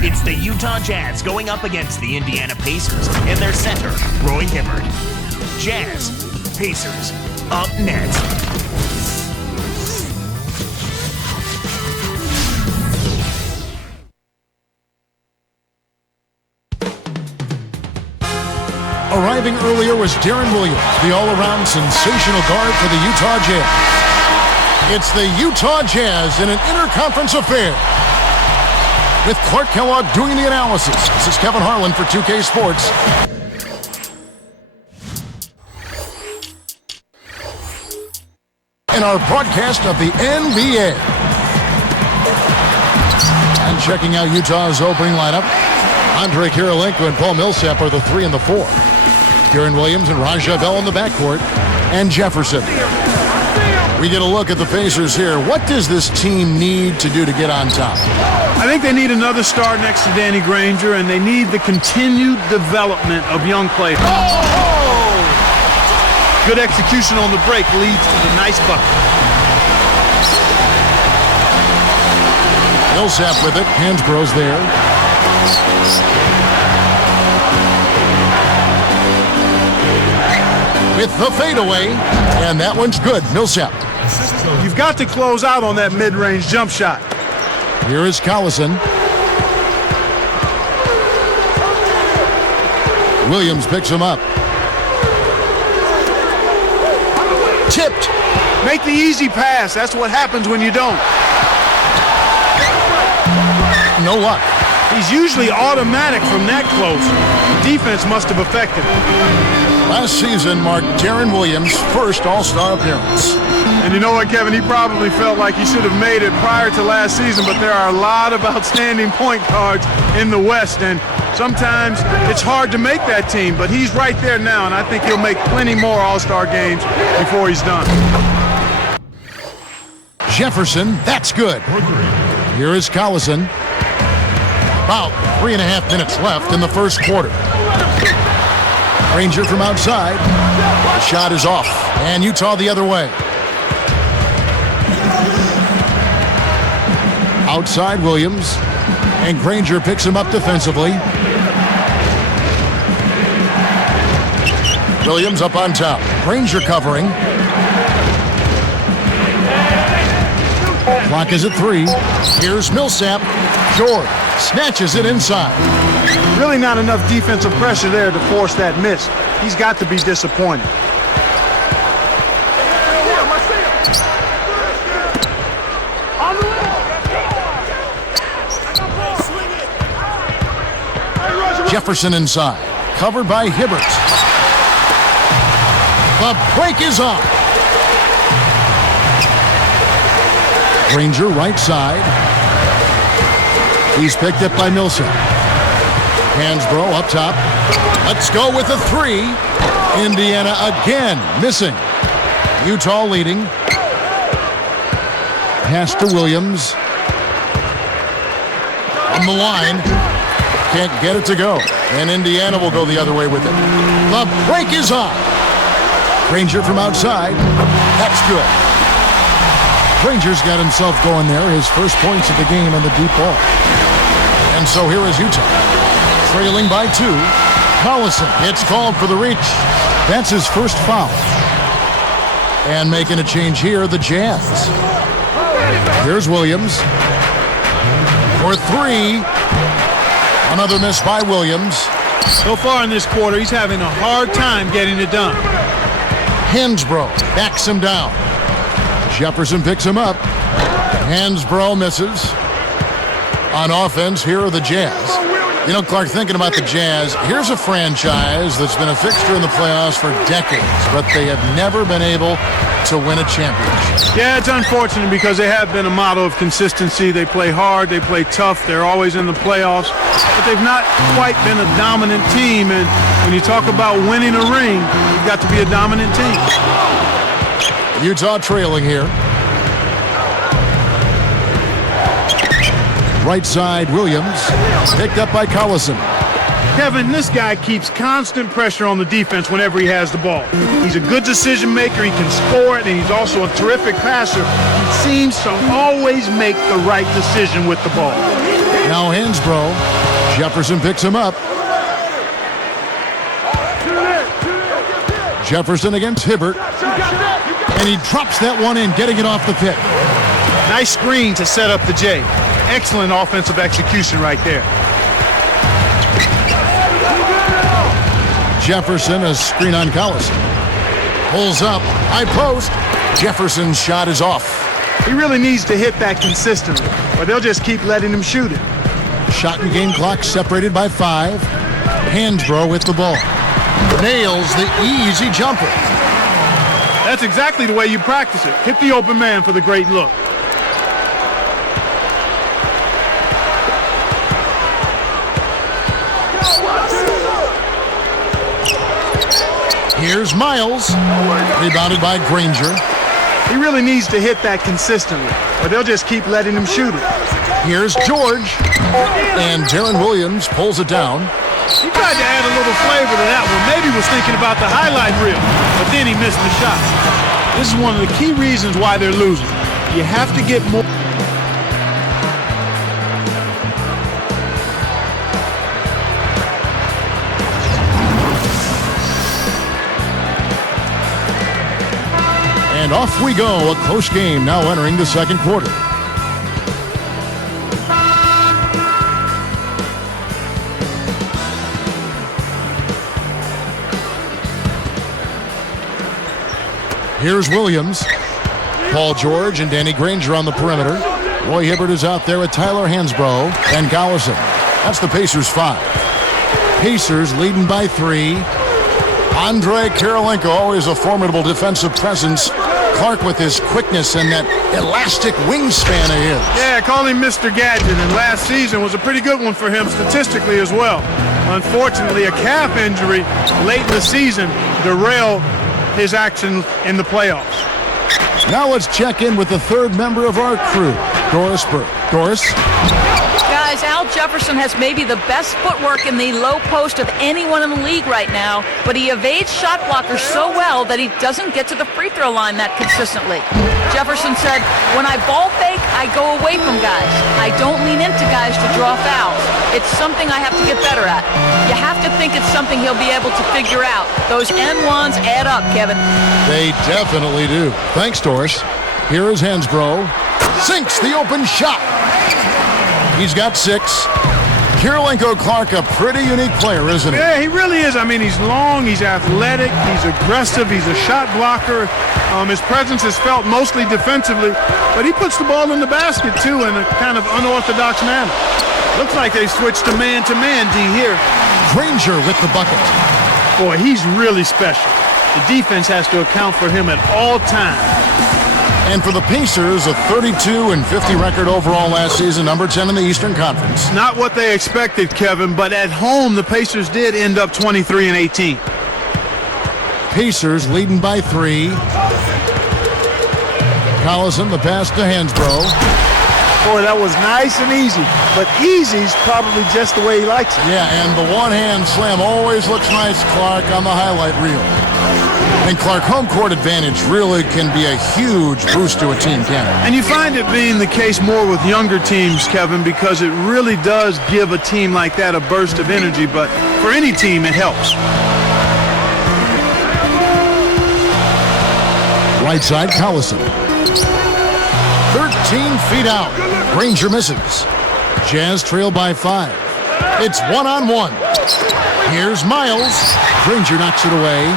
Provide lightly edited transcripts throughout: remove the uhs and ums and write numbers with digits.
It's the Utah Jazz going up against the Indiana Pacers and their center, Roy Hibbert. Jazz, Pacers, up next. Arriving earlier was Deron Williams, the all-around sensational guard for the Utah Jazz. It's the Utah Jazz in an interconference affair, with Clark Kellogg doing the analysis. This is Kevin Harlan for 2K Sports. In our broadcast of the NBA. And checking out Utah's opening lineup, Andre Kirilenko and Paul Millsap are the 3 and the 4. Deron Williams and Raja Bell in the backcourt, and Jefferson. We get a look at the Pacers here. What does this team need to do to get on top? I think they need another star next to Danny Granger, and they need the continued development of young players. Oh! Good execution on the break leads to the nice bucket. Millsap with it. Hansborough's there. With the fadeaway, and that one's good. Millsap. You've got to close out on that mid-range jump shot. Here is Collison. Williams picks him up. Tipped. Make the easy pass. That's what happens when you don't. No luck. He's usually automatic from that close. The defense must have affected him. Last season marked Deron Williams' first All-Star appearance. And you know what, Kevin? He probably felt like he should have made it prior to last season, but there are a lot of outstanding point guards in the West, and sometimes it's hard to make that team, but he's right there now, and I think he'll make plenty more All-Star games before he's done. Jefferson, that's good. Here is Collison. About 3.5 minutes left in the first quarter. Granger from outside. The shot is off, and Utah the other way. Outside Williams, and Granger picks him up defensively. Williams up on top. Granger covering. Clock is at 3. Here's Millsap. George snatches it inside. Really not enough defensive pressure there to force that miss. He's got to be disappointed. Jefferson inside. Covered by Hibbert. The break is on. Granger right side. He's picked up by Millsap. Hansbrough up top. Let's go with a 3. Indiana again missing. Utah leading. Pass to Williams. On the line. Can't get it to go. And Indiana will go the other way with it. The break is on. Granger from outside. That's good. Granger's got himself going there. His first points of the game on the deep ball. And so here is Utah. Trailing by 2. Collison, it's called for the reach. That's his first foul. And making a change here, the Jazz. Here's Williams. For 3. Another miss by Williams. So far in this quarter, he's having a hard time getting it done. Hansbrough backs him down. Jefferson picks him up. Hansbrough misses. On offense, here are the Jazz. You know, Clark, thinking about the Jazz, here's a franchise that's been a fixture in the playoffs for decades, but they have never been able to win a championship. Yeah, it's unfortunate because they have been a model of consistency. They play hard, they play tough, they're always in the playoffs, but they've not quite been a dominant team. And when you talk about winning a ring, you've got to be a dominant team. Utah trailing here. Right side, Williams, picked up by Collison. Kevin, this guy keeps constant pressure on the defense whenever he has the ball. He's a good decision maker, he can score it, and he's also a terrific passer. He seems to always make the right decision with the ball. Now Hansbrough. Jefferson picks him up. Jefferson against Hibbert. And he drops that one in, getting it off the pick. Nice screen to set up the J. Excellent offensive execution right there. Jefferson, a screen on Collison. Pulls up, high post. Jefferson's shot is off. He really needs to hit that consistently, or they'll just keep letting him shoot it. Shot and game clock separated by 5. Hansbrough with the ball. Nails the easy jumper. That's exactly the way you practice it. Hit the open man for the great look. Here's Miles. Rebounded by Granger. He really needs to hit that consistently, or they'll just keep letting him shoot it. Here's George. And Darren Williams pulls it down. He tried to add a little flavor to that one. Maybe was thinking about the highlight reel, but then he missed the shot. This is one of the key reasons why they're losing. You have to get more. And off we go. A close game now entering the second quarter. Here's Williams. Paul George and Danny Granger on the perimeter. Roy Hibbert is out there with Tyler Hansbrough and Collison. That's the Pacers 5. Pacers leading by 3. Andre Karolinko, always a formidable defensive presence. Clark with his quickness and that elastic wingspan of his. Yeah, call him Mr. Gadget, and last season was a pretty good one for him statistically as well. Unfortunately, a calf injury late in the season derailed his action in the playoffs. Now let's check in with the third member of our crew, Doris Burke. Doris? Guys, Al Jefferson has maybe the best footwork in the low post of anyone in the league right now, but he evades shot blockers so well that he doesn't get to the free throw line that consistently. Jefferson said, when I ball fake, I go away from guys. I don't lean into guys to draw fouls. It's something I have to get better at. You have to think it's something he'll be able to figure out. Those N1s add up, Kevin. They definitely do. Thanks, Doris. Here is Hansbrough. Sinks the open shot. He's got 6. Karolinko Clark, a pretty unique player, isn't he? Yeah, he really is. I mean, he's long, he's athletic, he's aggressive, he's a shot blocker. His presence is felt mostly defensively, but he puts the ball in the basket, too, in a kind of unorthodox manner. Looks like they switched to man-D here. Granger with the bucket. Boy, he's really special. The defense has to account for him at all times. And for the Pacers, a 32-50 record overall last season, number 10 in the Eastern Conference. Not what they expected, Kevin, but at home, the Pacers did end up 23-18. Pacers leading by 3. Collison, the pass to Hansbrough. Boy, that was nice and easy, but easy's probably just the way he likes it. Yeah, and the one-hand slam always looks nice, Clark, on the highlight reel. And Clark, home court advantage really can be a huge boost to a team, can it? And you find it being the case more with younger teams, Kevin, because it really does give a team like that a burst of energy, but for any team, it helps. Right side, Collison. 13 feet out. Granger misses. Jazz trail by 5. It's 1-on-1. Here's Miles. Granger knocks it away.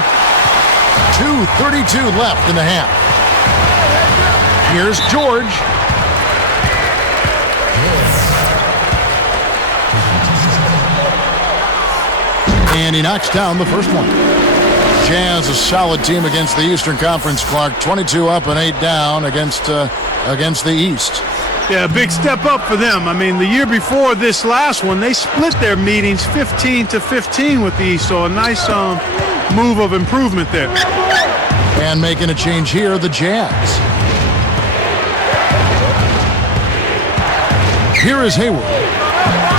2:32 left in the half. Here's George. And he knocks down the first one. Jazz, a solid team against the Eastern Conference, Clark. 22 up and 8 down against the East. Yeah, a big step up for them. I mean, the year before this last one, they split their meetings 15-15 with the East, so a nice move of improvement there. And making a change here, the Jazz. Here is Hayward.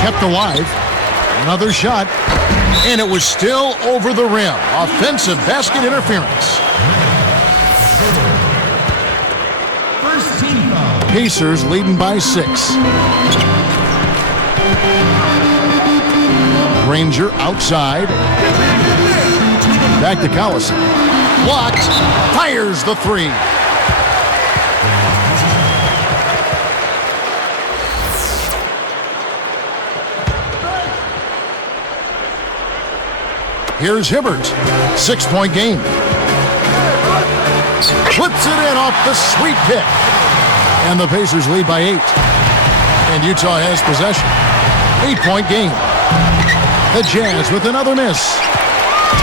Kept alive. Another shot. And it was still over the rim. Offensive basket interference. Pacers leading by 6. Granger outside. Back to Collison. Blocked. Fires the three. Here's Hibbert. 6-point game. Flips it in off the sweet pick. And the Pacers lead by 8. And Utah has possession. 8-point game. The Jazz with another miss.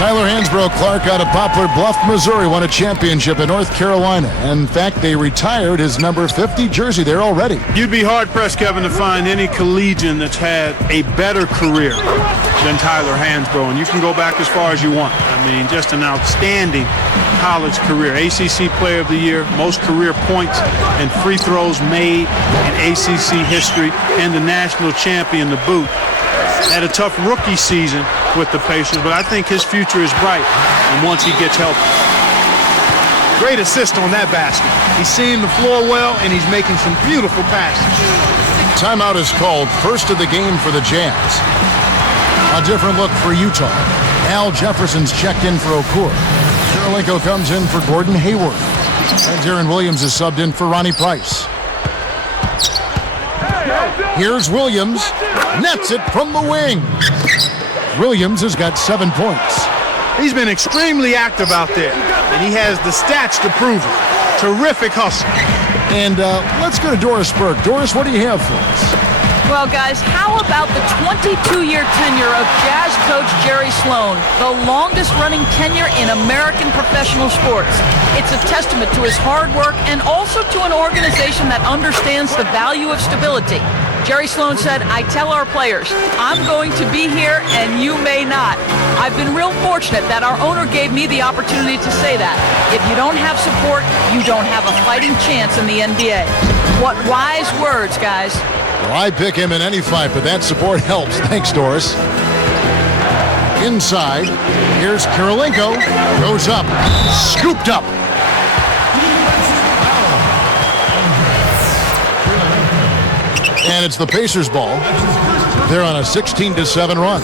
Tyler Hansbrough Clark out of Poplar Bluff, Missouri, won a championship in North Carolina. In fact, they retired his number 50 jersey there already. You'd be hard-pressed, Kevin, to find any collegian that's had a better career than Tyler Hansbrough, and you can go back as far as you want. I mean, just an outstanding college career. ACC Player of the Year, most career points and free throws made in ACC history, and the national champion to boot. Had a tough rookie season with the Pacers, but I think his future is bright and once he gets healthy. Great assist on that basket. He's seeing the floor well, and he's making some beautiful passes. Timeout is called, first of the game for the Jazz. A different look for Utah. Al Jefferson's checked in for Okur. Kirilenko comes in for Gordon Hayward. And Darren Williams is subbed in for Ronnie Price. Here's Williams. Nets it from the wing. Williams has got 7 points. He's been extremely active out there, and he has the stats to prove it. Terrific hustle. And let's go to Doris Burke. Doris, what do you have for us? Well, guys, how about the 22-year tenure of Jazz coach Jerry Sloan, the longest-running tenure in American professional sports? It's a testament to his hard work and also to an organization that understands the value of stability. Jerry Sloan said, I tell our players, I'm going to be here and you may not. I've been real fortunate that our owner gave me the opportunity to say that. If you don't have support, you don't have a fighting chance in the NBA. What wise words, guys. Well, I pick him in any fight, but that support helps. Thanks, Doris. Inside, here's Kirilenko. Goes up. Scooped up. And it's the Pacers' ball. They're on a 16-7 run.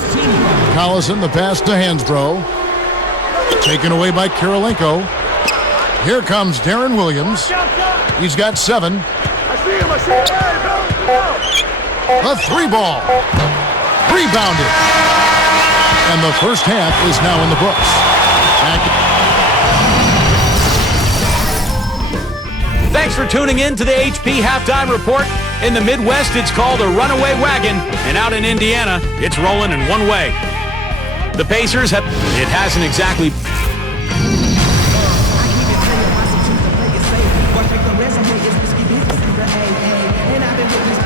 Collison, the pass to Hansbrough. Taken away by Kirilenko. Here comes Darren Williams. He's got 7. A 3 ball. Rebounded. And the first half is now in the books. Thanks for tuning in to the HP Halftime Report. In the Midwest, it's called a runaway wagon, and out in Indiana, it's rolling in one way. The Pacers have... It hasn't exactly...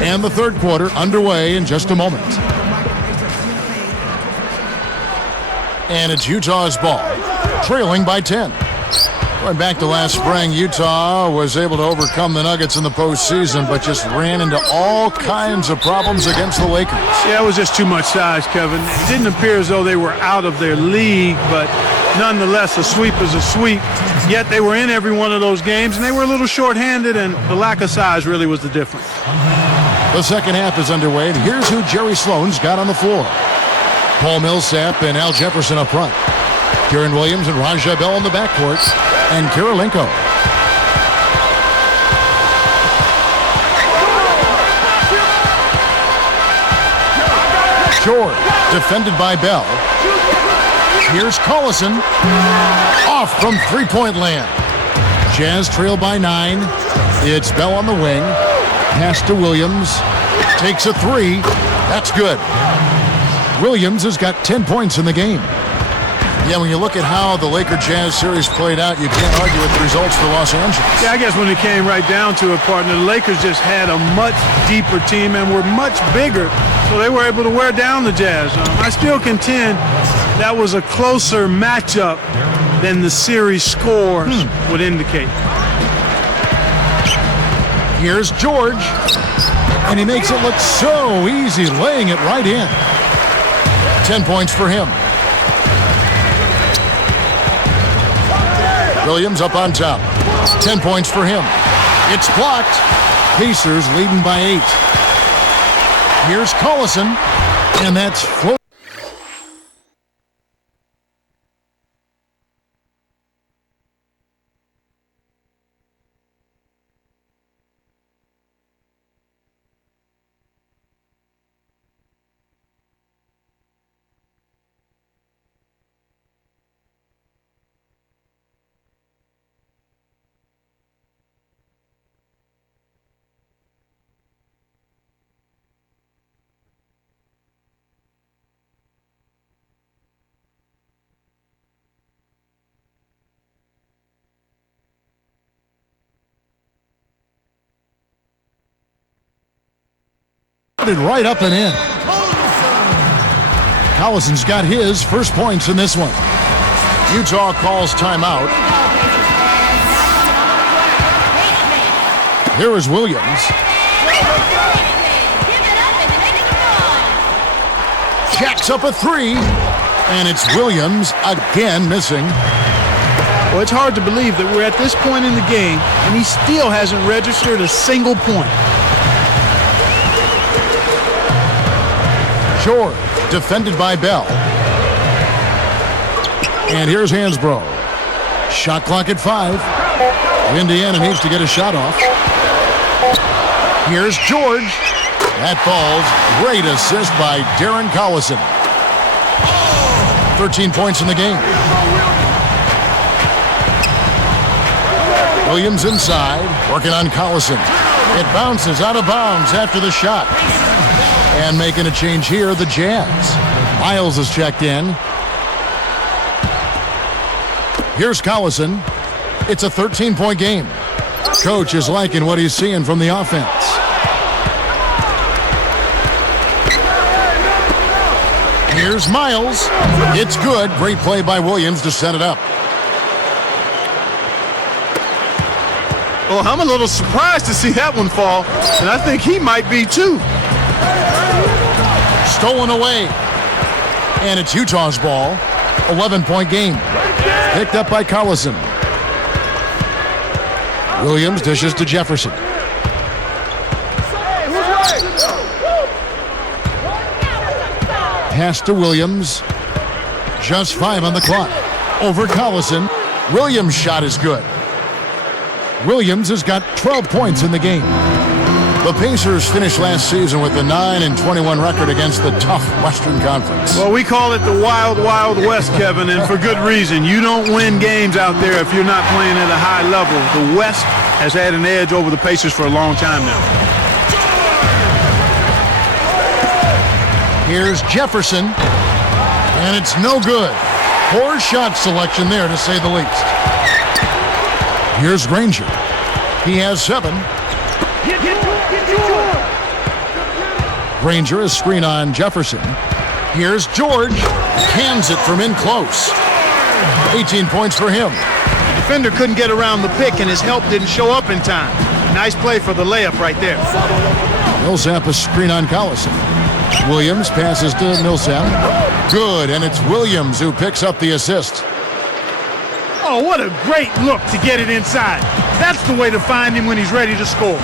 And the third quarter underway in just a moment. And it's Utah's ball, trailing by 10. Going back to last spring, Utah was able to overcome the Nuggets in the postseason, but just ran into all kinds of problems against the Lakers. Yeah, it was just too much size, Kevin. It didn't appear as though they were out of their league, but nonetheless, a sweep is a sweep. Yet they were in every one of those games, and they were a little short-handed, and the lack of size really was the difference. The second half is underway, and here's who Jerry Sloan's got on the floor. Paul Millsap and Al Jefferson up front. Darren Williams and Rajah Bell in the backcourt. And Kirilenko. Short, defended by Bell. Here's Collison. Off from three-point land. Jazz trail by 9. It's Bell on the wing. Pass to Williams. Takes a 3. That's good. Williams has got 10 points in the game. Yeah, when you look at how the Laker-Jazz series played out, you can't argue with the results for Los Angeles. Yeah, I guess when it came right down to it, partner, the Lakers just had a much deeper team and were much bigger, so they were able to wear down the Jazz. I still contend that was a closer matchup than the series scores would indicate. Here's George, and he makes it look so easy, laying it right in. 10 points for him. Williams up on top. 10 points for him. It's blocked. Pacers leading by 8. Here's Collison, and that's float. Right up and in. Collison's got his first points in this one. Utah calls timeout. Here is Williams. Jacks up a three, and it's Williams again missing. Well, it's hard to believe that we're at this point in the game, and he still hasn't registered a single point. George, defended by Bell. And here's Hansbrough. Shot clock at 5. Indiana needs to get a shot off. Here's George. That falls. Great assist by Darren Collison. 13 points in the game. Williams inside, working on Collison. It bounces out of bounds after the shot. And making a change here, the Jazz. Miles is checked in. Here's Collison. It's a 13-point game. Coach is liking what he's seeing from the offense. Here's Miles. It's good. Great play by Williams to set it up. Well, I'm a little surprised to see that one fall, and I think he might be too. Stolen away. And it's Utah's ball. 11-point game. Picked up by Collison. Williams dishes to Jefferson. Pass to Williams. Just 5 on the clock. Over Collison. Williams' shot is good. Williams has got 12 points in the game. The Pacers finished last season with a 9-21 record against the tough Western Conference. Well, we call it the Wild, Wild West, Kevin, and for good reason. You don't win games out there if you're not playing at a high level. The West has had an edge over the Pacers for a long time now. Here's Jefferson, and it's no good. Poor shot selection there, to say the least. Here's Granger. He has 7. Granger is screen on Jefferson. Here's George. Cans it from in close. 18 points for him. The defender couldn't get around the pick, and his help didn't show up in time. Nice play for the layup right there. Millsap is screen on Collison. Williams passes to Millsap. Good, and it's Williams who picks up the assist. Oh, what a great look to get it inside. That's the way to find him when he's ready to score.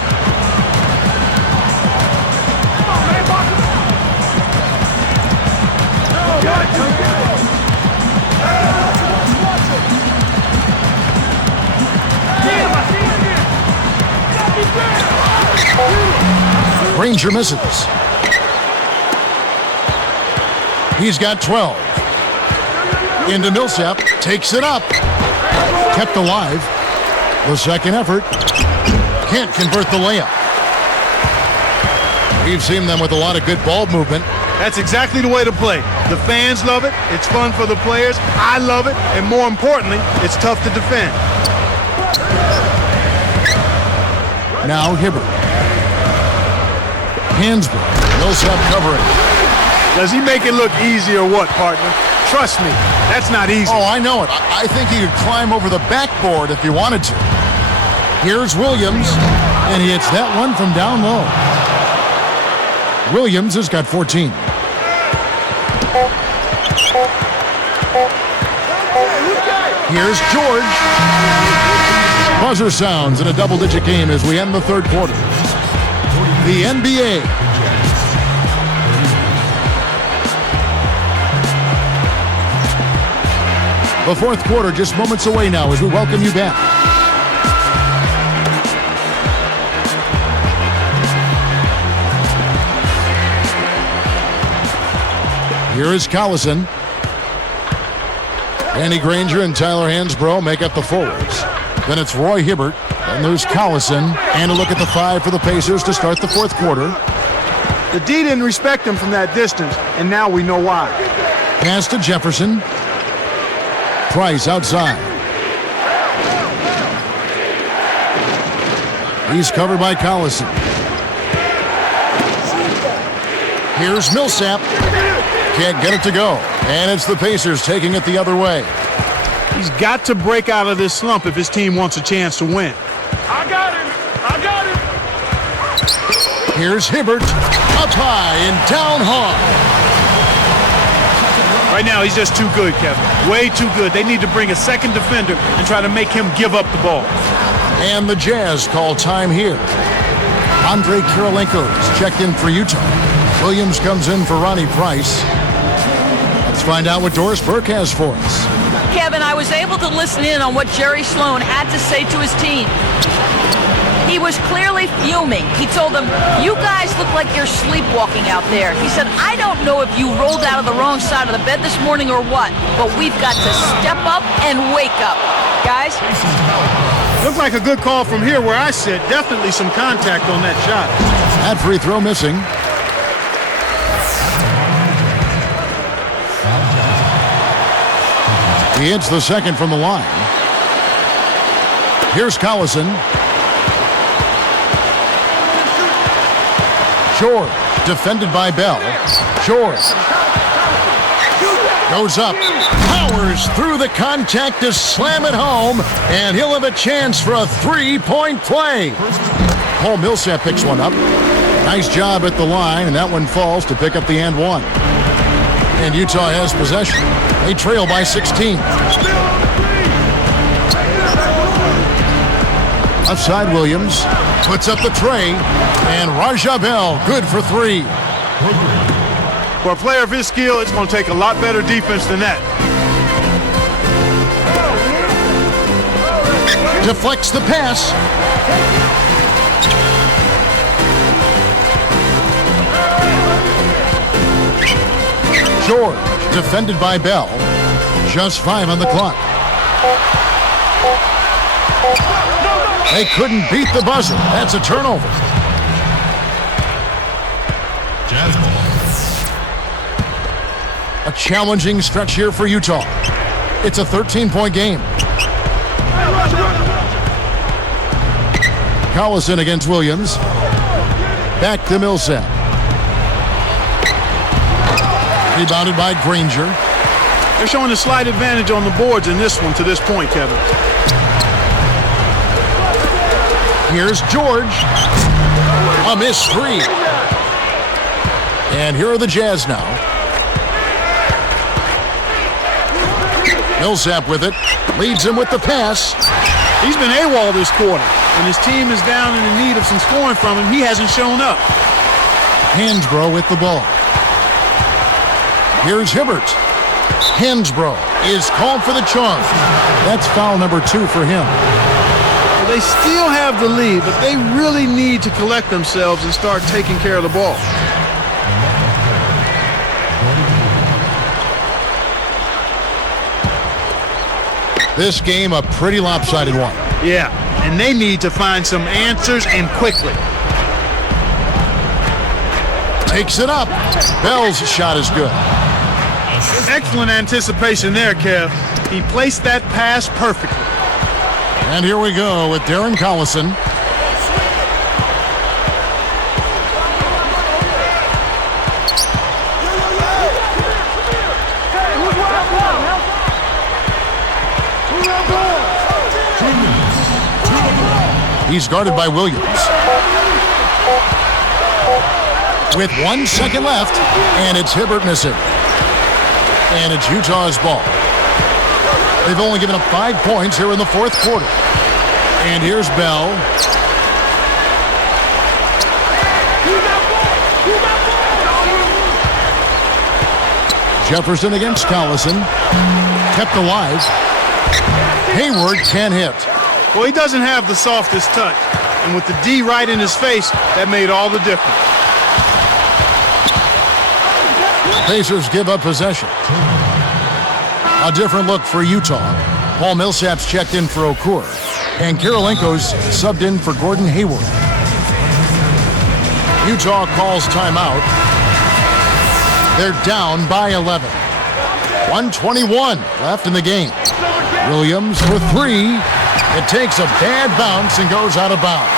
Granger misses. He's got 12. Into Millsap. Takes it up. Kept alive. The second effort. Can't convert the layup. We've seen them with a lot of good ball movement. That's exactly the way to play. The fans love it. It's fun for the players. I love it. And more importantly, it's tough to defend. Now Hibbert. Hansbrough. Millsap covering. Does he make it look easy or what, partner? Trust me, that's not easy. Oh, I know it. I think he could climb over the backboard if he wanted to. Here's Williams, and he hits that one from down low. Williams has got 14. Here's George. Buzzer sounds in a double-digit game as we end the third quarter. The NBA. The fourth quarter just moments away now as we welcome you back. Here is Collison. Danny Granger and Tyler Hansbrough make up the forwards. Then it's Roy Hibbert. Then there's Collison. And a look at the 5 for the Pacers to start the fourth quarter. The D didn't respect him from that distance, and now we know why. Pass to Jefferson. Price outside. He's covered by Collison. Here's Millsap. Can't get it to go. And it's the Pacers taking it the other way. He's got to break out of this slump if his team wants a chance to win. I got him. Here's Hibbert. Up high and down hard. Right now, he's just too good, Kevin. Way too good. They need to bring a second defender and try to make him give up the ball. And the Jazz call time here. Andre Kirilenko's checked in for Utah. Williams comes in for Ronnie Price. Let's find out what Doris Burke has for us. Kevin, I was able to listen in on what Jerry Sloan had to say to his team. He was clearly fuming. He told them, "You guys look like you're sleepwalking out there." He said, "I don't know if you rolled out of the wrong side of the bed this morning or what, but we've got to step up and wake up." Guys? Looked like a good call from here where I sit. Definitely some contact on that shot. That free throw missing. He hits the second from the line. Here's Collison. George, defended by Bell. George goes up, powers through the contact to slam it home, and he'll have a chance for a three-point play. Paul Millsap picks one up. Nice job at the line, and that one falls to pick up the and one. And Utah has possession. They trail by 16. Left side, Williams puts up the tray, and Raja Bell good for three. For a player of his skill, it's going to take a lot better defense than that. Deflects the pass. George, defended by Bell. Just 5 on the clock. They couldn't beat the buzzer. That's a turnover. Jazz ball. A challenging stretch here for Utah. It's a 13-point game. Collison against Williams. Back to Millsap. Rebounded by Granger. They're showing a slight advantage on the boards in this one to this point, Kevin. Here's George. A missed three. And here are the Jazz now. Millsap with it. Leads him with the pass. He's been AWOL this quarter. When his team is down and in need of some scoring from him, he hasn't shown up. Hansbrough with the ball. Here's Hibbert. Hansbrough is called for the charge. That's foul number 2 for him. Well, they still have the lead, but they really need to collect themselves and start taking care of the ball. This game a pretty lopsided one. Yeah, and they need to find some answers and quickly. Takes it up. Bell's shot is good. Excellent anticipation there, Kev. He placed that pass perfectly. And here we go with Darren Collison. He's guarded by Williams. With 1 second left, and it's Hibbert missing. And it's Utah's ball. They've only given up 5 points here in the fourth quarter. And here's Bell. Jefferson against Collison. Kept alive. Hayward can't hit. Well, he doesn't have the softest touch. And with the D right in his face, that made all the difference. Pacers give up possession. A different look for Utah. Paul Millsap's checked in for Okur. And Kirilenko's subbed in for Gordon Hayward. Utah calls timeout. They're down by 11. 1:21 left in the game. Williams for 3. It takes a bad bounce and goes out of bounds.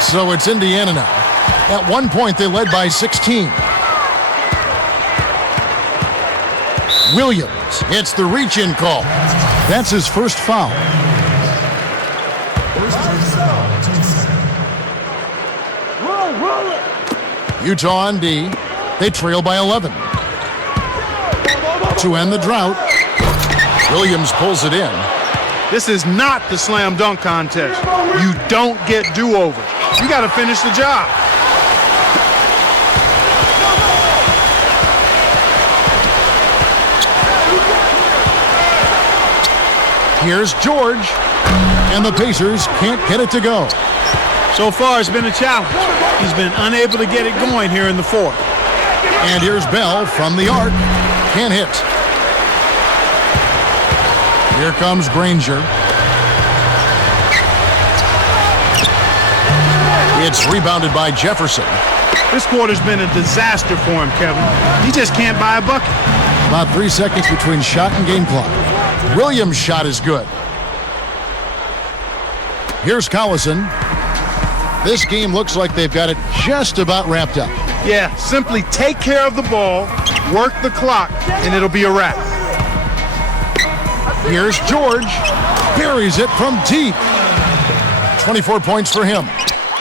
So it's Indiana now. At one point, they led by 16. Williams hits the reach-in call. That's his first foul. Utah on D. They trail by 11. To end the drought, Williams pulls it in. This is not the slam dunk contest. You don't get do-overs. You got to finish the job. Here's George, and the Pacers can't get it to go. So far, it's been a challenge. He's been unable to get it going here in the fourth. And here's Bell from the arc. Can't hit. Here comes Granger. It's rebounded by Jefferson. This quarter's been a disaster for him, Kevin. He just can't buy a bucket. About 3 seconds between shot and game clock. Williams' shot is good. Here's Collison. This game looks like they've got it just about wrapped up. Yeah, simply take care of the ball, work the clock, and it'll be a wrap. Here's George. Buries it from deep. 24 points for him.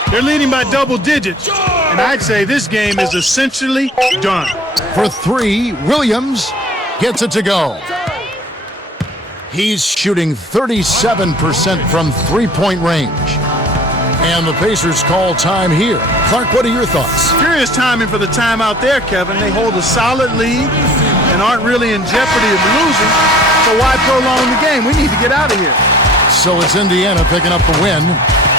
They're leading by double digits, and I'd say this game is essentially done. For three, Williams gets it to go. He's shooting 37% from three-point range. And the Pacers call time here. Clark, what are your thoughts? Curious timing for the timeout there, Kevin. They hold a solid lead and aren't really in jeopardy of losing, so why prolong the game? We need to get out of here. So it's Indiana picking up the win.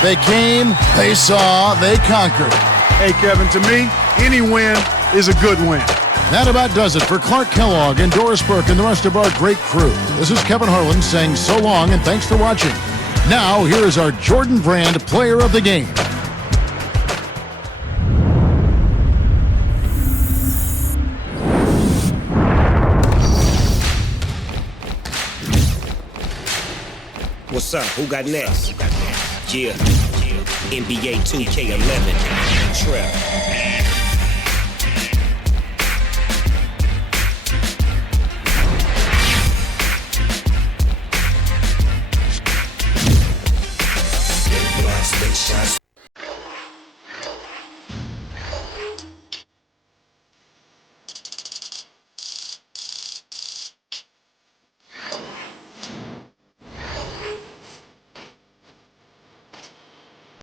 They came, they saw, they conquered. Hey, Kevin, to me, any win is a good win. That about does it for Clark Kellogg and Doris Burke and the rest of our great crew. This is Kevin Harlan saying so long and thanks for watching. Now, here is our Jordan Brand Player of the Game. What's up? Who got next? Yeah. NBA 2K11. Trap.